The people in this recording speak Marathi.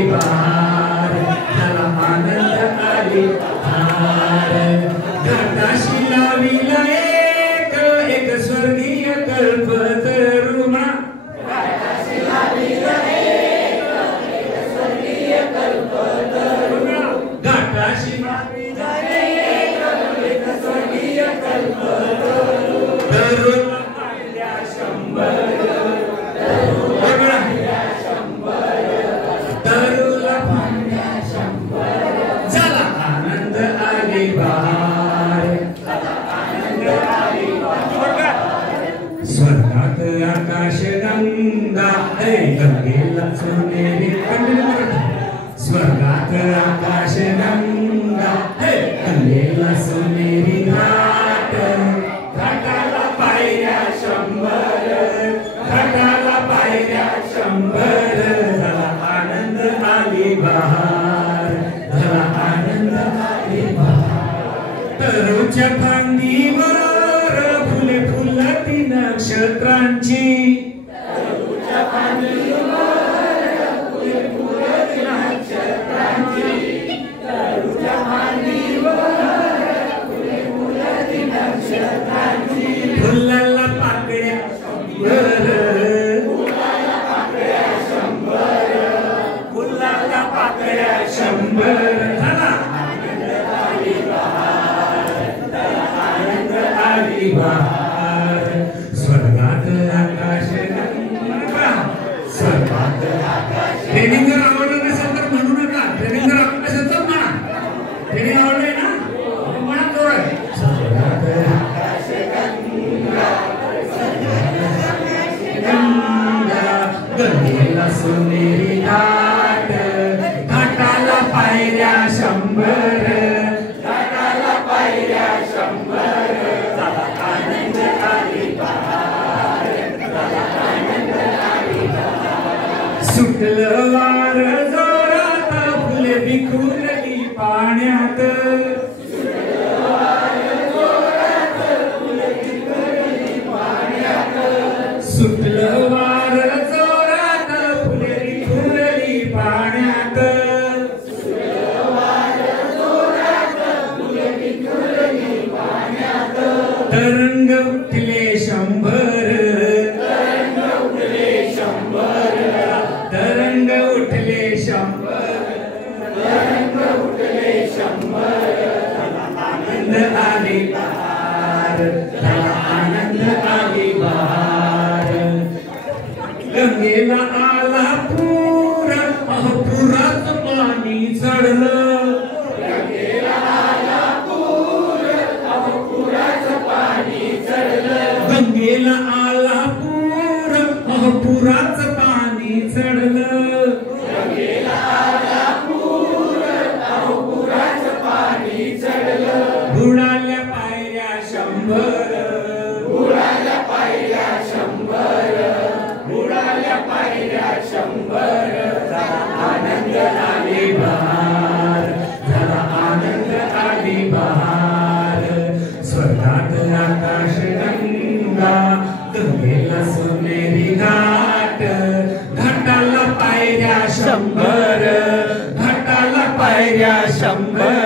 आली बहार झाला आनंद आली बहार घाटाशी लाविला एक स्वर्गीय कल्पतरुणा घाटाशी लाविला एक स्वर्गीय कल्पतरुणा घाटाशी लाविला एक स्वर्गीय कल्पतरुणा तरुण आल्या शंभर तरुला पांड्या शंभर झाला आनंद आली बहार आनंद आली बहार स्वर्गात आकाश गंगा गंगेला सोनेरी स्वर्गात आकाश गंगा गंगेला सोनेरी घाट घाटाला पायऱ्या शंभर घाटाला पायऱ्या शंभर झाला आनंद आली बहार झाला आनंद आली बहार तरुच्या फांदीवर फुले फुलती नक्षत्रांची तरुच्या फांदीवर फुले फुलती नक्षत्रांची तरुच्या फांदीवर फुले फुलती नक्षत्रांची फुलाला पाकळ्या शंभर फुलाला पाकळ्या शंभर फुलाला पाकळ्या शंभर झाला आनंद आली बहार झाला आनंद आली बहार स्वर्गात आकाश गंगा स्वर्गात आकाश ट्रेनिंग जर आवडलं नसेल तर म्हणू नका ट्रेनिंग जर आवडलं नसेल तर म्हणा ट्रेनिंग आवडलंय ना म्हणा जोरात स्वर्गात आकाश गंगा गंगेला सोनेरी घाट घाटाला पायऱ्या शंभर घाटाला पायऱ्या शंभर झाला आनंद आली बहार झाला आनंद आली बहार सुटलं वार जोरात फुले विखुरली पाण्यात सुटलं वार जोरात फुले विखुरली पाण्यात सुटलं वार जोरात फुले विखुरली पाण्यात सुटलं वार जोरात फुले विखुरली पाण्यात तरंग उठले शंभर तरंग उठले शंभर तरंग उठले शंभर तरंग उठले शंभर झाला आनंद आली बहार झाला आनंद आली बहार गंगेला आला पूर पुरात पाणी चढलं गंगेला आला पूर पुरात पाणी चढलं गंगेला आला पूर पुरात पाणी चढलं गंगेला आला पूर पुरात पाणी चढलं बुडाल्या पायऱ्या शंभर बुडाल्या पायऱ्या शंभर बुडाल्या पायऱ्या शंभर झाला आनंद आली बहार झाला आनंद आली बहार स्वर्गात आकाश गंगा गंगेला सोनेरी घाट घाटाला पायऱ्या शंभर घाटाला पायऱ्या शंभर